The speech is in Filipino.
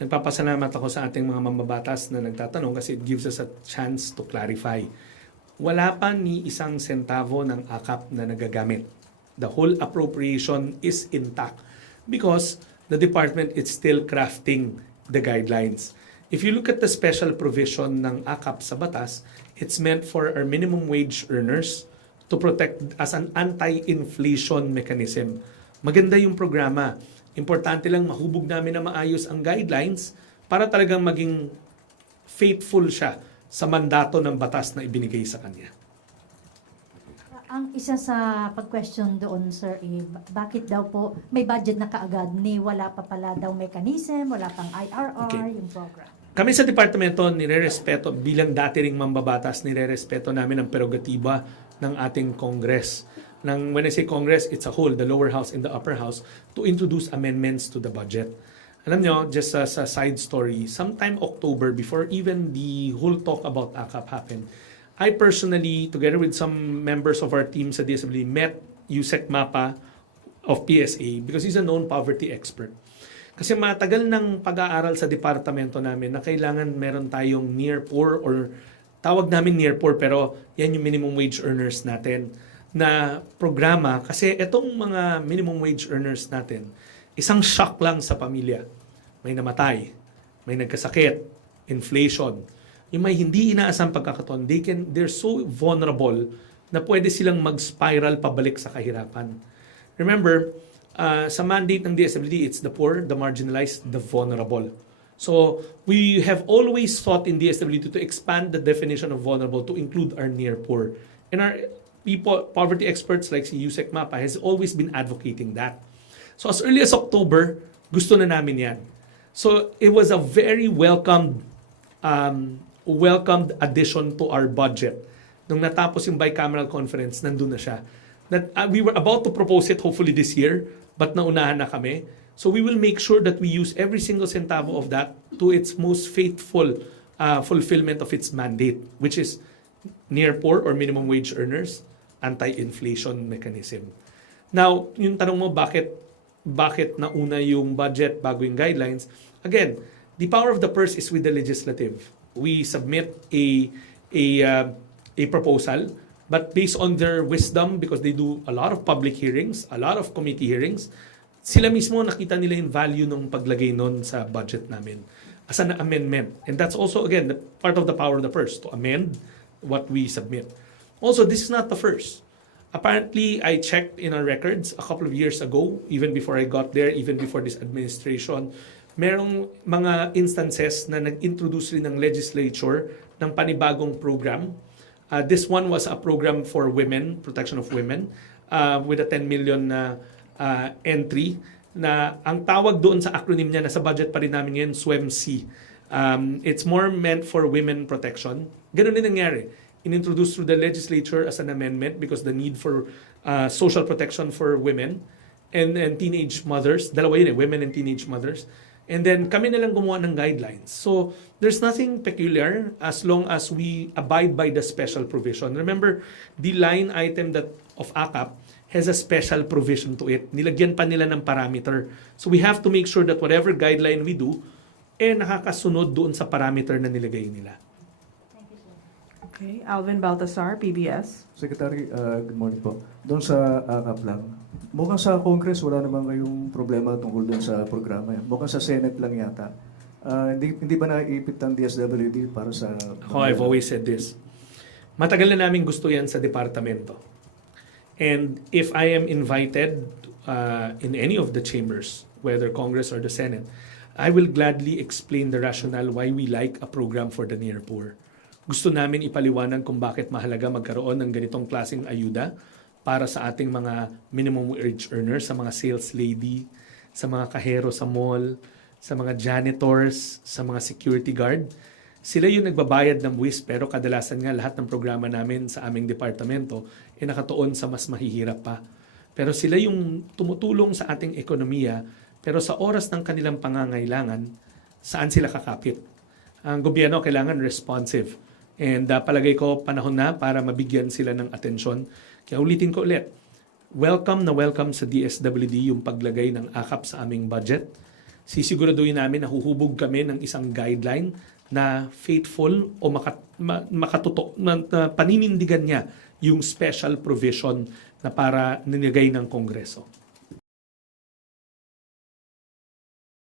nagpapasalamat ako sa ating mga mambabatas na nagtatanong kasi it gives us a chance to clarify. Wala pa ni isang sentavo ng akap na nagagamit. The whole appropriation is intact because the department is still crafting the guidelines. If you look at the special provision ng akap sa batas, it's meant for our minimum wage earners to protect as an anti-inflation mechanism. Maganda yung programa. Importante lang mahubog namin na maayos ang guidelines para talagang maging faithful siya sa mandato ng batas na ibinigay sa kanya. Ang isa sa pag-question doon, Sir, eh, ba- bakit daw po may budget na kaagad ni wala pa pala daw mechanism, wala pang IRR, Okay. yung program. Kami sa departamento nire-respeto bilang dati ring mambabatas nire-respeto namin ang prerogatiba ng ating Congress. Nang when I say Congress, it's a whole, the lower house and the upper house to introduce amendments to the budget. Alam nyo, just as a side story, sometime October before even the whole talk about AKAP happened, I personally, together with some members of our team sa DSWD, met Yusek Mapa of PSA because he's a known poverty expert. Kasi matagal ng pag-aaral sa departamento namin na kailangan meron tayong near poor or tawag namin near poor pero yan yung minimum wage earners natin na programa kasi itong mga minimum wage earners natin isang shock lang sa pamilya. May namatay, may nagkasakit, inflation. Yung may hindi inaasang pagkakataon, they can, they're so vulnerable na pwede silang mag-spiral pabalik sa kahirapan. Remember, uh, sa mandate ng DSWD, it's the poor, the marginalized, the vulnerable. So, we have always thought in DSWD to expand the definition of vulnerable to include our near poor. And our people, poverty experts like si Yusek Mapa has always been advocating that. So, as early as October, gusto na namin yan. So, it was a very welcomed um, welcomed addition to our budget. Nung natapos yung bicameral conference, nandun na siya. That uh, we were about to propose it hopefully this year, but naunahan na kami. So we will make sure that we use every single centavo of that to its most faithful uh, fulfillment of its mandate, which is near poor or minimum wage earners, anti-inflation mechanism. Now, yung tanong mo bakit bakit nauna yung budget bago yung guidelines? Again, the power of the purse is with the legislative. We submit a a uh, a proposal, but based on their wisdom because they do a lot of public hearings, a lot of committee hearings, sila mismo nakita nila yung value ng paglagay nun sa budget namin as an amendment. And that's also again the part of the power of the purse to amend what we submit. Also, this is not the first. Apparently, I checked in our records a couple of years ago, even before I got there, even before this administration, merong mga instances na nag-introduce rin ng legislature ng panibagong program. Uh, this one was a program for women, protection of women, uh, with a 10 million na uh, entry na ang tawag doon sa acronym niya, nasa budget pa rin namin ngayon, SWEMC. Um, it's more meant for women protection. Ganun din nangyari inintroduced through the legislature as an amendment because the need for uh, social protection for women and, and teenage mothers, dalawa yun eh, women and teenage mothers. And then kami na lang gumawa ng guidelines. So there's nothing peculiar as long as we abide by the special provision. Remember, the line item that of AKAP has a special provision to it. Nilagyan pa nila ng parameter. So we have to make sure that whatever guideline we do, eh nakakasunod doon sa parameter na nilagay nila. Okay, Alvin Baltasar, PBS. Secretary, uh, good morning po. Doon sa AKAP lang, mukhang sa Congress wala naman kayong problema tungkol doon sa programa yan. Mukhang sa Senate lang yata. Uh, hindi, hindi ba naiipit ang DSWD para sa... Ako, I've always said this. Matagal na namin gusto yan sa departamento. And if I am invited uh, in any of the chambers, whether Congress or the Senate, I will gladly explain the rationale why we like a program for the near poor. Gusto namin ipaliwanag kung bakit mahalaga magkaroon ng ganitong klaseng ayuda para sa ating mga minimum wage earners, sa mga sales lady, sa mga kahero sa mall, sa mga janitors, sa mga security guard. Sila yung nagbabayad ng buwis pero kadalasan nga lahat ng programa namin sa aming departamento ay nakatuon sa mas mahihirap pa. Pero sila yung tumutulong sa ating ekonomiya pero sa oras ng kanilang pangangailangan, saan sila kakapit? Ang gobyerno kailangan responsive. And uh, palagay ko panahon na para mabigyan sila ng atensyon. Kaya ulitin ko ulit, welcome na welcome sa DSWD yung paglagay ng akap sa aming budget. Sisiguraduhin namin na huhubog kami ng isang guideline na faithful o makat, ma, makatuto, na, na paninindigan niya yung special provision na para ninigay ng Kongreso.